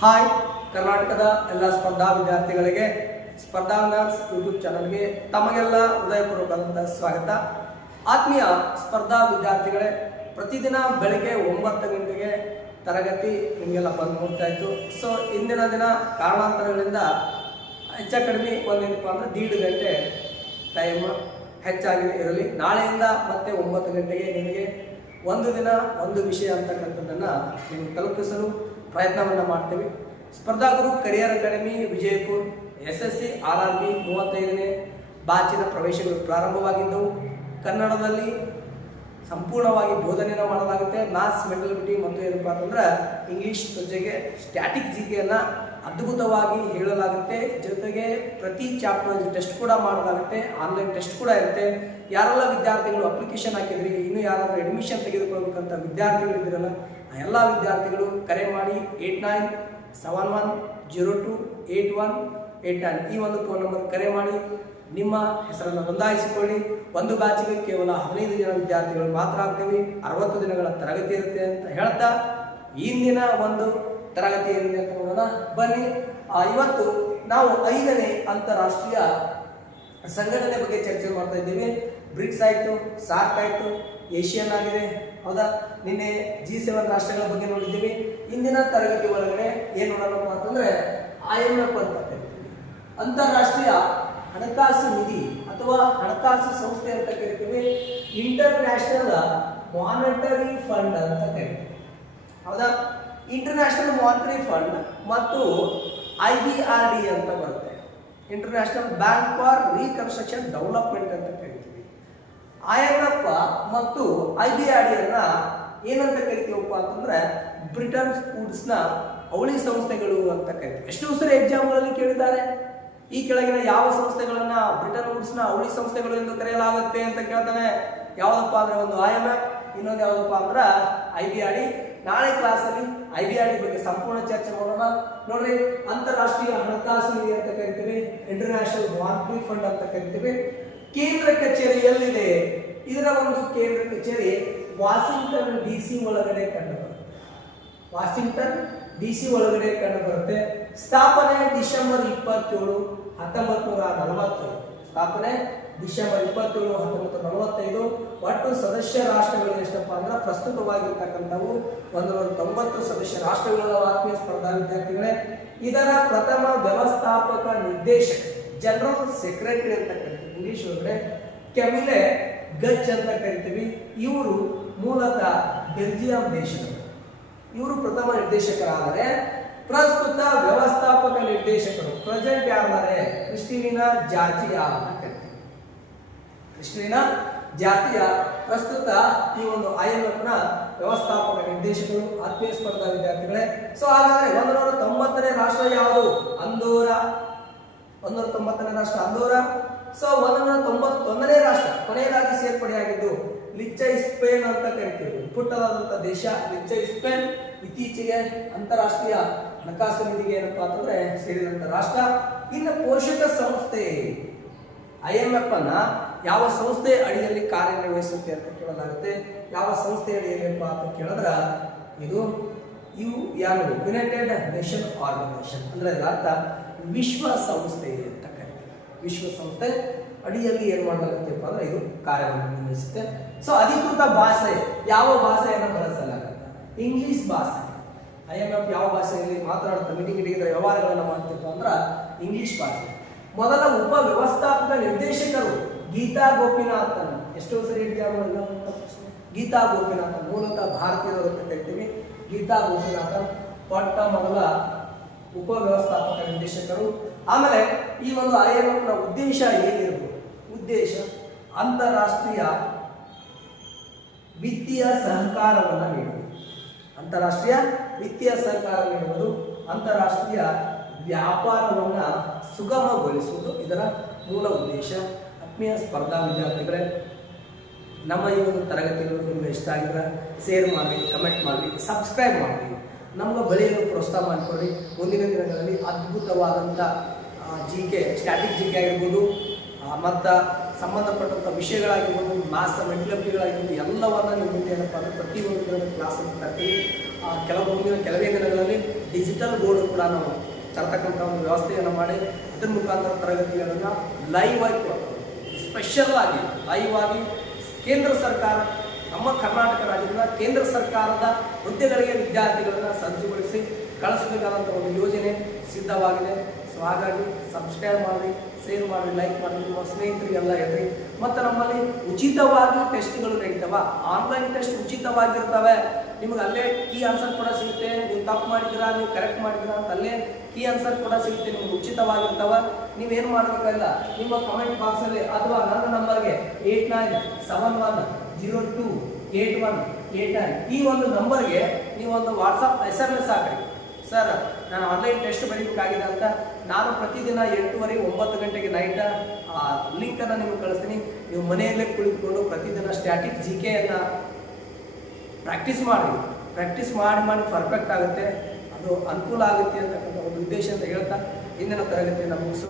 Hi ಕರ್ನಾಟಕದ ಎಲ್ಲ ಸ್ಪರ್ಧಾ ವಿದ್ಯಾರ್ಥಿಗಳಿಗೆ ಸ್ಪರ್ಧಾಂಗರ್ಸ್ ಯೂಟ್ಯೂಬ್ ಚಾನಲ್ಗೆ ತಮಗೆಲ್ಲ ಹೃದಯಪೂರ್ವಕವಾದಂಥ ಸ್ವಾಗತ. ಆತ್ಮೀಯ ಸ್ಪರ್ಧಾ ವಿದ್ಯಾರ್ಥಿಗಳೇ, ಪ್ರತಿದಿನ ಬೆಳಗ್ಗೆ 9 ಗಂಟೆಗೆ ತರಗತಿ ನಿಮಗೆಲ್ಲ ಬಂದು ನೋಡ್ತಾ ಇತ್ತು. ಸೊ ಇಂದಿನ ದಿನ ಕಾರಣಾಂತರಗಳಿಂದ ಹೆಚ್ಚು ಕಡಿಮೆ ಒಂದೇನಪ್ಪ ಅಂದರೆ 1.5 ಗಂಟೆ ಟೈಮ್ ಹೆಚ್ಚಾಗಿದೆ ಇರಲಿ. ನಾಳೆಯಿಂದ ಮತ್ತೆ 9 ಗಂಟೆಗೆ ನಿಮಗೆ ಒಂದು ದಿನ ಒಂದು ವಿಷಯ ಅಂತಕ್ಕಂಥದ್ದನ್ನು ನಿಮಗೆ ತಲುಪಿಸಲು ಪ್ರಯತ್ನವನ್ನು ಮಾಡ್ತೀವಿ. Spardha Guru career academy Vijayapura SSC RRB 35ನೇ ಬ್ಯಾಚಿನ ಪ್ರವೇಶಗಳು ಪ್ರಾರಂಭವಾಗಿದ್ದವು. ಕನ್ನಡದಲ್ಲಿ ಸಂಪೂರ್ಣವಾಗಿ ಬೋಧನೆಯನ್ನು ಮಾಡಲಾಗುತ್ತೆ. ಮ್ಯಾಥ್ಸ್, ಮೆಂಟಲಿಟಿ ಮತ್ತು ಏನಪ್ಪ ಅಂತಂದ್ರೆ ಇಂಗ್ಲೀಷ್ ಜೊತೆಗೆ ಸ್ಟ್ಯಾಟಿಕ್ ಜಿಕೆಯನ್ನು ಅದ್ಭುತವಾಗಿ ಹೇಳಲಾಗುತ್ತೆ. ಜೊತೆಗೆ ಪ್ರತಿ ಚಾಪ್ಟರ್ ಟೆಸ್ಟ್ ಕೂಡ ಮಾಡಲಾಗುತ್ತೆ. ಆನ್ಲೈನ್ ಟೆಸ್ಟ್ ಕೂಡ ಇರುತ್ತೆ. ಯಾರೆಲ್ಲ ವಿದ್ಯಾರ್ಥಿಗಳು ಅಪ್ಲಿಕೇಶನ್ ಹಾಕಿದ್ರಿ, ಇನ್ನು ಯಾರಾದರೂ ಅಡ್ಮಿಷನ್ ತೆಗೆದುಕೊಳ್ಬೇಕಂತ ವಿದ್ಯಾರ್ಥಿಗಳಿದ್ದೀರಲ್ಲ, ಆ ಎಲ್ಲ ವಿದ್ಯಾರ್ಥಿಗಳು ಕರೆ ಮಾಡಿ 8971028189 ಈ ಒಂದು ಫೋನ್ ನಂಬರ್ ಕರೆ ಮಾಡಿ ನಿಮ್ಮ ಹೆಸರನ್ನು ನೋಂದಾಯಿಸಿಕೊಳ್ಳಿ. ಒಂದು ಬ್ಯಾಚಿಗೆ ಕೇವಲ 15 ಜನ ವಿದ್ಯಾರ್ಥಿಗಳು ಮಾತ್ರ ಆಗ್ತೀವಿ. 60 ದಿನಗಳ ತರಗತಿ ಇರುತ್ತೆ ಅಂತ ಹೇಳ್ತಾ ಇಂದಿನ ಒಂದು ತರಗತಿ ಏನಿದೆ ಅಂತ ನೋಡೋಣ ಬನ್ನಿ. ಇವತ್ತು ನಾವು 5ನೇ ಅಂತಾರಾಷ್ಟ್ರೀಯ ಸಂಘಟನೆ ಬಗ್ಗೆ ಚರ್ಚೆ ಮಾಡ್ತಾ ಇದ್ದೀವಿ. ಬ್ರಿಕ್ಸ್ ಆಯಿತು, ಸಾರ್ಕ್ ಆಯಿತು, ಏಷಿಯನ್ ಆಗಿದೆ, ಹೌದಾ? ನಿನ್ನೆ G7 ರಾಷ್ಟ್ರಗಳ ಬಗ್ಗೆ ನೋಡಿದ್ದೀವಿ. ಇಂದಿನ ತರಗತಿ ಒಳಗಡೆ ಏನು ನೋಡೋಣಪ್ಪ ಅಂತಂದ್ರೆ IMF ಅಂತ ಕರಿತೀವಿ, ಅಂತಾರಾಷ್ಟ್ರೀಯ ಹಣಕಾಸು ನಿಧಿ ಅಥವಾ ಹಣಕಾಸು ಸಂಸ್ಥೆ ಅಂತ ಕರಿತೀವಿ. ಇಂಟರ್ನ್ಯಾಷನಲ್ ಮಾನಿಟರಿ ಫಂಡ್ ಅಂತ ಕರಿತೀವಿ, ಹೌದಾ? ಇಂಟರ್ನ್ಯಾಷನಲ್ ಮಾನಿಟರಿ ಫಂಡ್ ಮತ್ತು IBRD ಅಂತ ಬರುತ್ತೆ, international bank for reconstruction development ಅಂತ ಕರಿತೀವಿ. IMF ಮತ್ತು IBRD ಅನ್ನ ಏನಂತ ಕರಿತೀವಪ್ಪ ಅಂತಂದ್ರೆ ಬ್ರಿಟನ್ ವುಡ್ಸ್ನ ಅವಳಿ ಸಂಸ್ಥೆಗಳು ಅಂತ ಕರಿತೀವಿ. ಎಷ್ಟು ಸರಿ ಎಕ್ಸಾಮ್ಗಳಲ್ಲಿ ಕೇಳಿದ್ದಾರೆ, ಈ ಕೆಳಗಿನ ಯಾವ ಸಂಸ್ಥೆಗಳನ್ನ ಬ್ರಿಟನ್ ವುಡ್ಸ್ನ ಅವಳಿ ಸಂಸ್ಥೆಗಳು ಎಂದು ಕರೆಯಲಾಗುತ್ತೆ ಅಂತ ಕೇಳ್ತಾನೆ. ಯಾವುದಪ್ಪ ಅಂದ್ರೆ ಒಂದು IMF, ಇನ್ನೊಂದು ಯಾವುದಪ್ಪ ಅಂದ್ರೆ IBRD. ನಾಳೆ ಕ್ಲಾಸಲ್ಲಿ IBRD ಬಗ್ಗೆ ಸಂಪೂರ್ಣ ಚರ್ಚೆ ಮಾಡೋಣ. ನೋಡ್ರಿ, ಅಂತಾರಾಷ್ಟ್ರೀಯ ಹಣಕಾಸು ನಿಧಿ ಅಂತ ಕರಿತೀವಿ, ಇಂಟರ್ನ್ಯಾಷನಲ್ ಮಾನಿಟರಿ ಫಂಡ್ ಅಂತ ಕರಿತೀವಿ. ಕೇಂದ್ರ ಕಚೇರಿ ಎಲ್ಲಿದೆ? ಇದರ ಒಂದು ಕೇಂದ್ರ ಕಚೇರಿ ವಾಷಿಂಗ್ಟನ್ DC ಒಳಗಡೆ ಕಂಡು ಬರುತ್ತೆ. ವಾಷಿಂಗ್ಟನ್ DC ಒಳಗಡೆ ಕಂಡು ಬರುತ್ತೆ. ಸ್ಥಾಪನೆ ಡಿಸೆಂಬರ್ 27, 1945. ಸ್ಥಾಪನೆ ಡಿಸೆಂಬರ್ 27, 1945. ಒಟ್ಟು ಸದಸ್ಯ ರಾಷ್ಟ್ರಗಳು ಎಷ್ಟಪ್ಪ ಅಂದ್ರೆ ಪ್ರಸ್ತುತವಾಗಿರ್ತಕ್ಕಂಥವು 190 ಸದಸ್ಯ ರಾಷ್ಟ್ರಗಳ ಆತ್ಮೀಯ ಸ್ಪರ್ಧಾ ವಿದ್ಯಾರ್ಥಿಗಳೇ. ಇದರ ಪ್ರಥಮ ವ್ಯವಸ್ಥಾಪಕ ನಿರ್ದೇಶಕ ಜನರಲ್ ಸೆಕ್ರೆಟರಿ ಅಂತ ಕರಿತೀವಿ, ಇಂಗ್ಲಿಷ್ ಒಳಗಡೆ ಕೆಮಿಲೆ ಗಚ್ ಅಂತ ಕರಿತೀವಿ. ಇವರು ಮೂಲತಃ ಬೆಲ್ಜಿಯಂ ದೇಶದವರು. ಇವರು ಪ್ರಥಮ ನಿರ್ದೇಶಕರಾದರೆ ಪ್ರಸ್ತುತ ವ್ಯವಸ್ಥಾಪಕ ನಿರ್ದೇಶಕರು ಪ್ರೆಸೆಂಟ್ ಯಾರಿದ್ದಾರೆ? ಕ್ರಿಸ್ಟಿನಾ ಜಾರ್ಜಿಯಾ ಅಂತ ಕರಿತೀವಿ. ಕ್ರಿಸ್ಟಿನಾ ಜಾರ್ಜಿಯಾ ಪ್ರಸ್ತುತ ಈ ಒಂದು IMF ನ ವ್ಯವಸ್ಥಾಪಕ ನಿರ್ದೇಶಕರು. ಆತ್ಮೀಯ ಸ್ಪರ್ಧಾ ವಿದ್ಯಾರ್ಥಿಗಳೇ, ಸೊ ಹಾಗಾದ್ರೆ 190ನೇ ರಾಷ್ಟ್ರ ಯಾವುದು? ಅಂದೋರಾ. 190ನೇ ರಾಷ್ಟ್ರ ಅಂದೋರಾ. ಸೊ 191ನೇ ರಾಷ್ಟ್ರ ಕೊನೆಯದಾಗಿ ಸೇರ್ಪಡೆಯಾಗಿದ್ದು ಲಿಚ್ಚೆನ್ಸ್ಟೈನ್ ಅಂತ ಕರಿತೀವಿ. ಪುಟ್ಟದಾದಂಥ ದೇಶ ಲಿಚ್ಚೆನ್ಸ್ಟೈನ್ ಇತ್ತೀಚೆಗೆ ಅಂತಾರಾಷ್ಟ್ರೀಯ ಹಣಕಾಸು ನಿಧಿಗೆ ಏನಪ್ಪಾ ಅಂತಂದ್ರೆ ಸೇರಿದಂತ ರಾಷ್ಟ್ರ. ಇನ್ನು ಪೋಷಕ ಸಂಸ್ಥೆ IMF ಅನ್ನ ಯಾವ ಸಂಸ್ಥೆ ಅಡಿಯಲ್ಲಿ ಕಾರ್ಯನಿರ್ವಹಿಸುತ್ತೆ ಅಂತ ಕೇಳಲಾಗುತ್ತೆ. ಯಾವ ಸಂಸ್ಥೆ ಅಡಿಯಲ್ಲಿ ಅಂತ ಕೇಳಿದ್ರ ಇದು ಯುನೈಟೆಡ್ ನೇಷನ್ ಆರ್ಗನೈಸೇಷನ್ ಅಂದ್ರೆ ಇದರ ಅರ್ಥ ವಿಶ್ವ ಸಂಸ್ಥೆ ಅಂತ ಕರೀತೀವಿ. ವಿಶ್ವ ಸಂಸ್ಥೆ ಅಡಿಯಲ್ಲಿ ಏನ್ ಮಾಡಲಾಗುತ್ತಪ್ಪ ಅಂದ್ರೆ ಇದು ಕಾರ್ಯವನ್ನು ನಿರ್ವಹಿಸುತ್ತೆ. ಸೊ ಅಧಿಕೃತ ಭಾಷೆ ಯಾವ ಭಾಷೆಯನ್ನು ಬಳಸಲಾಗುತ್ತೆ? ಇಂಗ್ಲಿಷ್ ಭಾಷೆ. IMF ಯಾವ ಭಾಷೆಯಲ್ಲಿ ಮಾತನಾಡುತ್ತೆ, ಮೀಟಿಂಗ್ ಇಟ್ಟಿದ್ರೆ ವ್ಯವಹಾರಗಳನ್ನು ಮಾಡ್ತಿತ್ತು ಅಂದ್ರೆ ಇಂಗ್ಲಿಷ್ ಭಾಷೆ. ಮೊದಲ ಉಪ ವ್ಯವಸ್ಥಾಪಕ ನಿರ್ದೇಶಕರು ಗೀತಾ ಗೋಪಿನಾಥನ್. ಎಷ್ಟೋ ಸರಿ ಗೀತಾ ಗೋಪಿನಾಥನ್ ಮೂಲತಃ ಭಾರತೀಯರು ಅಂತ ಕರಿತೀವಿ. ಗೀತಾ ಗೋಪಿನಾಥನ್ ಮೊಟ್ಟ ಮೊದಲ ಉಪ ವ್ಯವಸ್ಥಾಪಕ ನಿರ್ದೇಶಕರು. ಆಮೇಲೆ ಈ ಒಂದು IMF ನ ಉದ್ದೇಶ ಏನಿರ್ಬೋದು? ಉದ್ದೇಶ ಅಂತಾರಾಷ್ಟ್ರೀಯ ವಿತ್ತೀಯ ಸಹಕಾರವನ್ನು ನೀಡುವುದು. ಅಂತಾರಾಷ್ಟ್ರೀಯ ವಿತ್ತೀಯ ಸಹಕಾರ ನೀಡುವುದು, ಅಂತಾರಾಷ್ಟ್ರೀಯ ವ್ಯಾಪಾರವನ್ನು ಸುಗಮಗೊಳಿಸುವುದು ಇದರ ಮೂಲ ಉದ್ದೇಶ. ಆತ್ಮೀಯ ಸ್ಪರ್ಧಾ ವಿದ್ಯಾರ್ಥಿಗಳೇ, ನಮ್ಮ ಈ ಒಂದು ತರಗತಿಗಳು ನಿಮಗೆ ಇಷ್ಟ ಆಗಿದ್ರೆ ಶೇರ್ ಮಾಡಿ, ಕಮೆಂಟ್ ಮಾಡಿ, ಸಬ್ಸ್ಕ್ರೈಬ್ ಮಾಡಿ, ನಮಗೆ ಬೆಳೆಯಲು ಪ್ರೋತ್ಸಾಹ ಮಾಡಿಕೊಳ್ಳಿ. ಮುಂದಿನ ದಿನಗಳಲ್ಲಿ ಅದ್ಭುತವಾದಂಥ GK ಸ್ಟ್ಯಾಟಿಕ್ GK ಆಗಿರ್ಬೋದು ಮತ್ತು ಸಂಬಂಧಪಟ್ಟಂಥ ವಿಷಯಗಳಾಗಿರ್ಬೋದು, ಮ್ಯಾಥ್ಸ್ ಮೆಂಟಲಿಟಿಗಳಾಗಿರ್ಬೋದು ಎಲ್ಲವನ್ನ ನಿಮ್ಮ ಮುಂದೆ ಏನಪ್ಪ ಅಂದರೆ ಪ್ರತಿಯೊಂದು ಕ್ಲಾಸನ್ನು ತರ್ತೀವಿ. ಕೆಲವೇ ದಿನಗಳಲ್ಲಿ ಡಿಜಿಟಲ್ ಡಿಜಿಟಲ್ ಬೋರ್ಡ್ ಕೂಡ ನಾವು ತರ್ತಕ್ಕಂಥ ಒಂದು ವ್ಯವಸ್ಥೆಯನ್ನು ಮಾಡಿ ಅದ್ರ ಮುಖಾಂತರ ತರಗತಿಗಳನ್ನು ಲೈವ್ ಆಗಿ ಕೊಡ್ತೇವೆ. ಸ್ಪೆಷಲ್ ಆಗಿ ಲೈವ್ ಆಗಿ ಕೇಂದ್ರ ಸರ್ಕಾರ, ನಮ್ಮ ಕರ್ನಾಟಕ ರಾಜ್ಯದ ಕೇಂದ್ರ ಸರ್ಕಾರದ ಹುದ್ದೆಗಳಿಗೆ ವಿದ್ಯಾರ್ಥಿಗಳನ್ನು ಸಜ್ಜುಗೊಳಿಸಿ ಕಳಿಸಬೇಕಾದಂಥ ಒಂದು ಯೋಜನೆ ಸಿದ್ಧವಾಗಿದೆ. ಸೊ ಹಾಗಾಗಿ ಸಬ್ಸ್ಕ್ರೈಬ್ ಮಾಡಿ, ಶೇರ್ ಮಾಡಿ, ಲೈಕ್ ಮಾಡಿ, ನಿಮ್ಮ ಸ್ನೇಹಿತರಿಗೆಲ್ಲ ಹೇಳ್ರಿ. ಮತ್ತು ನಮ್ಮಲ್ಲಿ ಉಚಿತವಾಗಿ ಟೆಸ್ಟ್ಗಳು ನಡೀತವೆ. Online test ಉಚಿತವಾಗಿರ್ತವೆ. ನಿಮ್ಗೆ ಅಲ್ಲೇ ಕೀ ಆನ್ಸರ್ ಕೂಡ ಸಿಗುತ್ತೆ. ನೀವು ತಪ್ಪು ಮಾಡಿದ್ದೀರಾ, ನೀವು ಕರೆಕ್ಟ್ ಮಾಡಿದ್ದೀರಾ ಅಂತ ಅಲ್ಲೇ ಕೀ ಆನ್ಸರ್ ಕೂಡ ಸಿಗುತ್ತೆ. ನಿಮ್ಗೆ ಉಚಿತವಾಗಿರ್ತವೆ. ನೀವೇನು ಮಾಡಬೇಕಲ್ಲ, ನಿಮ್ಮ ಕಮೆಂಟ್ ಬಾಕ್ಸಲ್ಲಿ ಅಥವಾ ನನ್ನ ನಂಬರ್ಗೆ 8971028189 ಈ ಒಂದು ನಂಬರ್ಗೆ ನೀವು ಒಂದು ವಾಟ್ಸಪ್ SMS ಹಾಕ್ರಿ. ಸರ್, ನಾನು ಆನ್ಲೈನ್ ಟೆಸ್ಟ್ ಬರೀಬೇಕಾಗಿದೆ ಅಂತ. ನಾನು ಪ್ರತಿದಿನ 8:30 9 ಗಂಟೆಗೆ ನೈಟ್ ಆ ಲಿಂಕನ್ನು ನಿಮಗೆ ಕಳಿಸ್ತೀನಿ. ನೀವು ಮನೆಯಲ್ಲೇ ಕುಳಿತುಕೊಂಡು ಪ್ರತಿದಿನ ಸ್ಟ್ಯಾಟಿಕ್ GK ಪ್ರಾಕ್ಟೀಸ್ ಮಾಡಿ ಪರ್ಫೆಕ್ಟ್ ಆಗುತ್ತೆ. ಅದು ಅನುಕೂಲ ಆಗುತ್ತೆ ಅಂತಕ್ಕಂಥ ಒಂದು ಉದ್ದೇಶ ಅಂತ ಹೇಳ್ತಾ ಇಂದಿನ ತರಗತಿಯನ್ನು ಮುಗಿಸು.